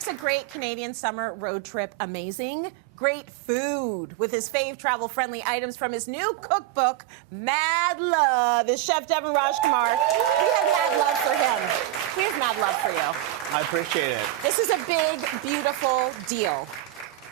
makes a great Canadian summer road trip amazing? Great food with his fave travel-friendly items from his new cookbook, Mad Love, is Chef Devan Rajkumar. We have mad love for him. We have mad love for you. I appreciate it. This is a big, beautiful deal.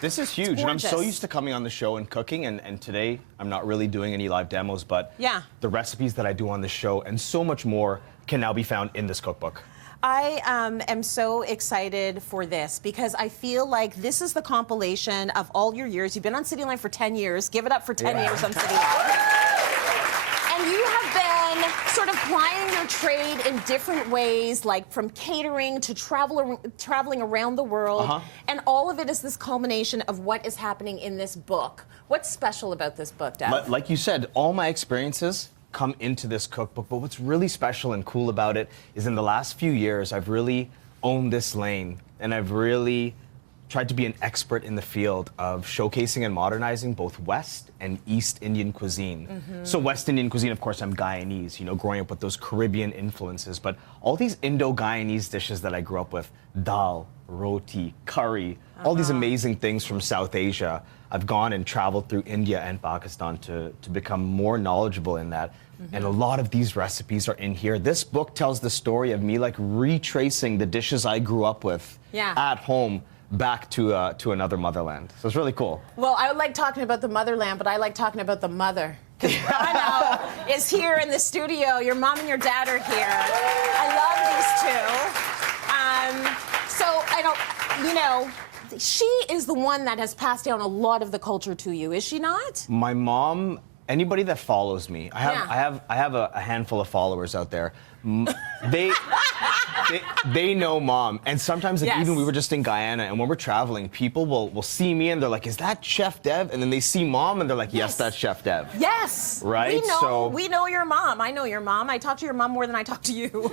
This is huge, and I'm so used to coming on the show and cooking, and today I'm not really doing any live demos, but the recipes that I do on the show and so much more can now be found in this cookbook. I am so excited for this because I feel like this is the compilation of all your years. You've been on Cityline for 10 years. Give it up for 10 years on Cityline. And you have been sort of plying your trade in different ways, like from catering to traveling around the world. And all of it is this culmination of what is happening in this book. What's special about this book, Dev? Like you said, all my experiences come into this cookbook, but what's really special and cool about it is in the last few years, I've really owned this lane, and I've really tried to be an expert in the field of showcasing and modernizing both West and East Indian cuisine. So West Indian cuisine, of course, I'm Guyanese, you know, growing up with those Caribbean influences, but all these Indo-Guyanese dishes that I grew up with, dal, roti, curry, all these amazing things from South Asia, I've gone and traveled through India and Pakistan to become more knowledgeable in that. And a lot of these recipes are in here. This book tells the story of me like retracing the dishes I grew up with at home back to another motherland. So it's really cool. Well, I like talking about the motherland, but I like talking about the mother. Because Rano is here in the studio. Your mom and your dad are here. I love these two. So I don't, you know, she is the one that has passed down a lot of the culture to you, is she not? My mom, anybody that follows me, I have a handful of followers out there. They know Mom, and sometimes like, even we were just in Guyana, and when we're traveling, people will see me and they're like, "Is that Chef Dev?" And then they see Mom and they're like, "Yes, that's Chef Dev." Yes, right. We know your mom. I know your mom. I talk to your mom more than I talk to you.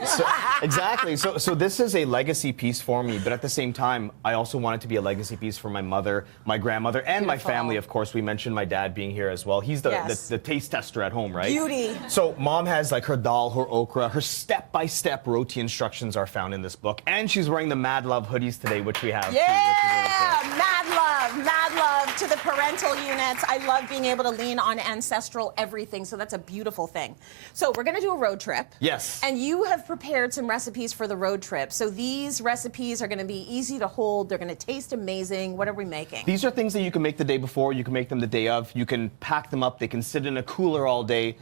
Exactly. So this is a legacy piece for me, but at the same time, I also want it to be a legacy piece for my mother, my grandmother, and my family. Of course, we mentioned my dad being here as well. He's the taste tester at home, right? Beauty. So Mom has like her dal, her okra, her step-by-step roti instructions are found in this book, and she's wearing the Mad Love hoodies today, which we have. Yeah, too, mad love to the parental units. I love being able to lean on ancestral everything, so that's a beautiful thing. So we're gonna do a road trip. Yes. And you have prepared some recipes for the road trip. So these recipes are gonna be easy to hold. They're gonna taste amazing. What are we making? These are things that you can make the day before. You can make them the day of. You can pack them up. They can sit in a cooler all day.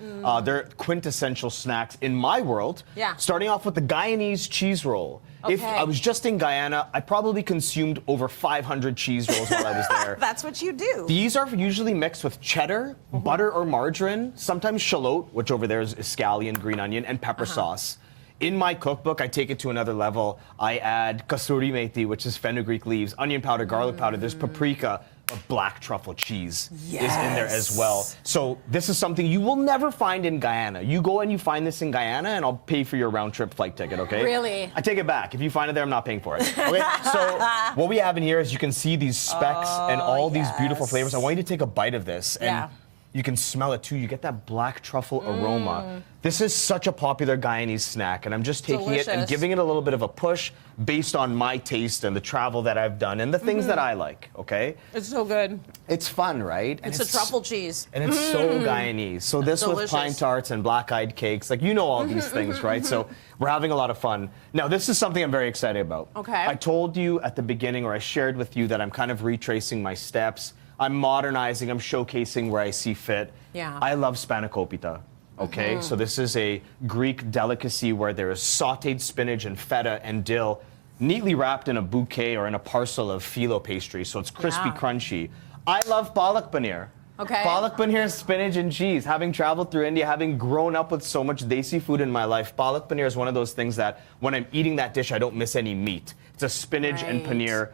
They're quintessential snacks in my world. Yeah. Starting off with the Guyanese cheese roll. Okay. If I was just in Guyana, I probably consumed over 500 cheese rolls while I was there. That's what you do. These are usually mixed with cheddar, butter or margarine, sometimes shallot, which over there is scallion, green onion, and pepper sauce. In my cookbook, I take it to another level. I add kasuri methi, which is fenugreek leaves, onion powder, garlic powder, there's paprika, but black truffle cheese is in there as well. So this is something you will never find in Guyana. You go and you find this in Guyana, and I'll pay for your round-trip flight ticket, okay? Really? I take it back. If you find it there, I'm not paying for it. Okay, so what we have in here is you can see these specks and all these beautiful flavors. I want you to take a bite of this. And you can smell it too. You get that black truffle aroma. This is such a popular Guyanese snack, and I'm just taking it and giving it a little bit of a push based on my taste and the travel that I've done and the things that I like, okay? It's so good. It's fun, right? It's a truffle cheese. And it's so Guyanese. So this with pine tarts and black-eyed cakes, like you know all these things, right? So we're having a lot of fun. Now, this is something I'm very excited about. Okay. I told you at the beginning, or I shared with you, that I'm kind of retracing my steps. I'm modernizing, I'm showcasing where I see fit. Yeah. I love spanakopita, okay? So this is a Greek delicacy where there is sauteed spinach and feta and dill neatly wrapped in a bouquet or in a parcel of phyllo pastry, so it's crispy, crunchy. I love palak paneer. Okay. Palak paneer is spinach and cheese. Having traveled through India, having grown up with so much desi food in my life, palak paneer is one of those things that when I'm eating that dish, I don't miss any meat. It's a spinach and paneer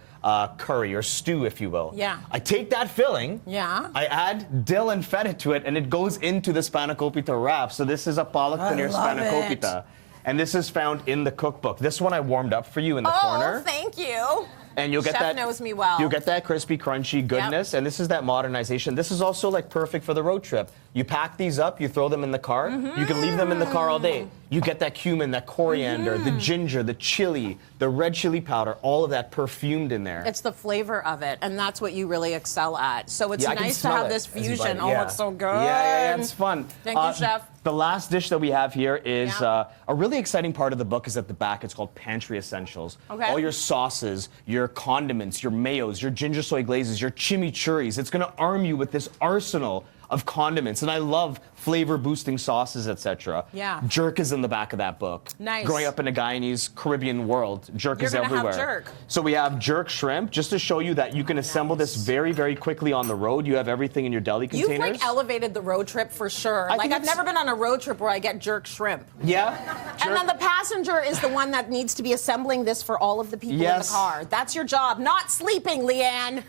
curry or stew, if you will. Yeah. I take that filling. Yeah. I add dill and feta to it, and it goes into the spanakopita wrap. So this is a palak paneer spanakopita. And this is found in the cookbook. This one I warmed up for you in the corner. Oh, thank you. And you'll get Chef that. knows me well. You'll get that crispy, crunchy goodness, and this is that modernization. This is also like perfect for the road trip. You pack these up, you throw them in the car. You can leave them in the car all day. You get that cumin, that coriander, the ginger, the chili, the red chili powder, all of that perfumed in there. It's the flavor of it, and that's what you really excel at. So it's I can nice to smell have it this as you bite fusion. it. Oh, Yeah. it's so good. Yeah, it's fun. Thank you, Chef. The last dish that we have here is Yeah. a really exciting part of the book is at the back. It's called Pantry Essentials. Okay. All your sauces, your condiments, your mayos, your ginger soy glazes, your chimichurris. It's going to arm you with this arsenal of condiments, and I love flavor-boosting sauces, etc. Yeah. Jerk is in the back of that book. Nice. Growing up in a Guyanese Caribbean world, jerk You're is gonna have everywhere. jerk. So we have jerk shrimp, just to show you that you can assemble this very, very quickly on the road. You have everything in your deli containers. You've like elevated the road trip for sure. I Like think I've it's- never been on a road trip where I get jerk shrimp. Yeah. And then the passenger is the one that needs to be assembling this for all of the people in the Yes. car. That's your job, not sleeping, Leanne.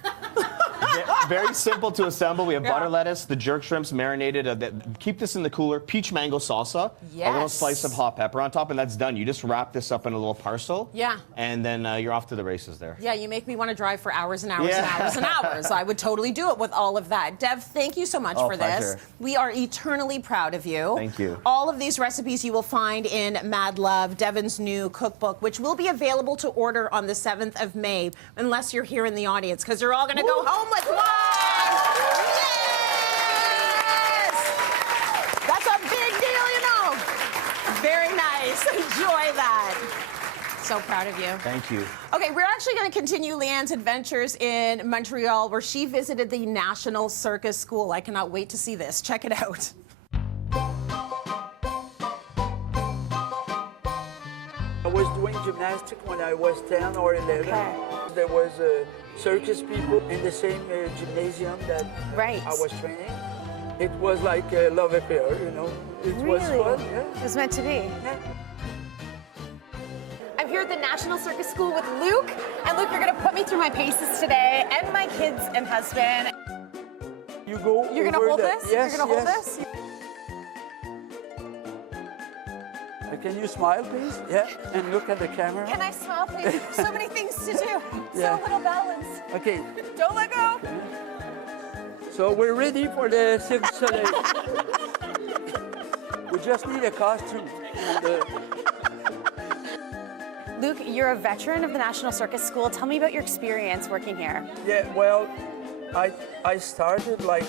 Very simple to assemble. We have Yeah. butter lettuce, the jerk shrimps marinated. Keep this in the cooler. Peach mango salsa, a little Yes. slice of hot pepper on top, and that's done. You just wrap this up in a little parcel. Yeah. And then you're off to the races there. Yeah, you make me want to drive for hours and hours and Yeah. hours and hours. I would totally do it with all of that. Dev, thank you so much Oh, for this. pleasure. We are eternally proud of you. Thank you. All of these recipes you will find in Mad Love, Devan's new cookbook, which will be available to order on the 7th of May, unless you're here in the audience, because you're all going to go home with one. Yes! That's a big deal, you know. Very nice. Enjoy that. So proud of you. Thank you. Okay, we're actually going to continue Leanne's adventures in Montreal, where she visited the National Circus School. I cannot wait to see this. Check it out. I was doing gymnastics when I was 10 or 11. Okay. There was circus people in the same gymnasium that Right. I was training. It was like a love affair, you know. It was Really? fun. It Yeah. was meant to be. Yeah. I'm here at the National Circus School with Luke. And Luke, you're going to put me through my paces today and my kids and husband. You go. You're going to over hold the- this? Yes, You're going to hold yes. this? Can you smile, please? Yeah. And look at the camera. Can I smile, please? So many things to do. Yeah. So little balance. Okay. Don't let go. So we're ready for the Cirque du Soleil. We just need a costume. And, Luke, you're a veteran of the National Circus School. Tell me about your experience working here. yeah, well, I started like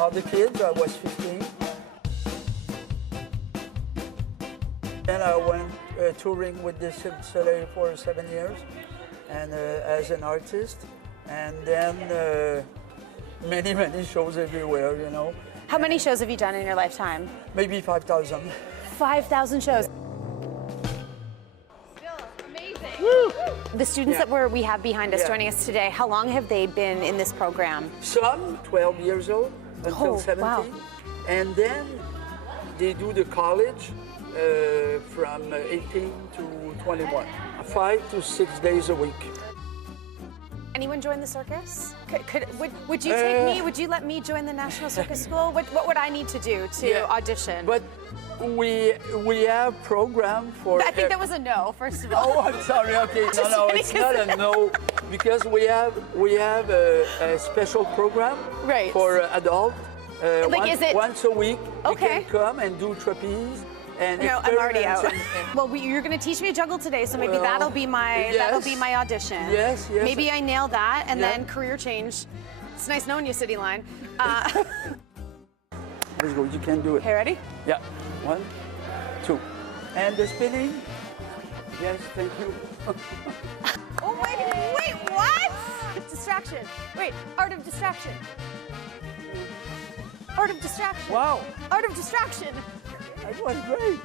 other kids. I was 15. Then I went touring with the Cirque du Soleil for 7 years, and as an artist, and then many shows everywhere. You know, How many shows have you done in your lifetime? maybe 5,000. 5,000 shows. The students Yeah. that we have behind us Yeah. joining us today, how long have they been in this program? Some 12 years old until Oh, 17, wow. and then they do the college from 18 to 21, 5 to 6 days a week. Anyone join the circus? Would you take me? Would you let me join the National Circus School? What would I need to do to Yeah, audition? But we have program for. I think that was a no, first of all. Oh, I'm sorry. Okay, Just no, kidding, it's not a no, because we have a special program Right. for adult. Like, is it- once a week? Okay. You can come and do trapeze and No, I'm already experiments out. and- Well, you're going to teach me to juggle today, so maybe Well, that'll be yes. my audition. Yes, yes. Maybe I nail that, and Yeah. then career change. It's nice knowing you, Cityline. Let's go. You can do it. Okay, ready? Yeah. 1, 2, and the spinning. Yes, thank you. Oh, wait, what? Distraction. Wait, art of distraction. Art of distraction. Wow, Art of distraction. that was great.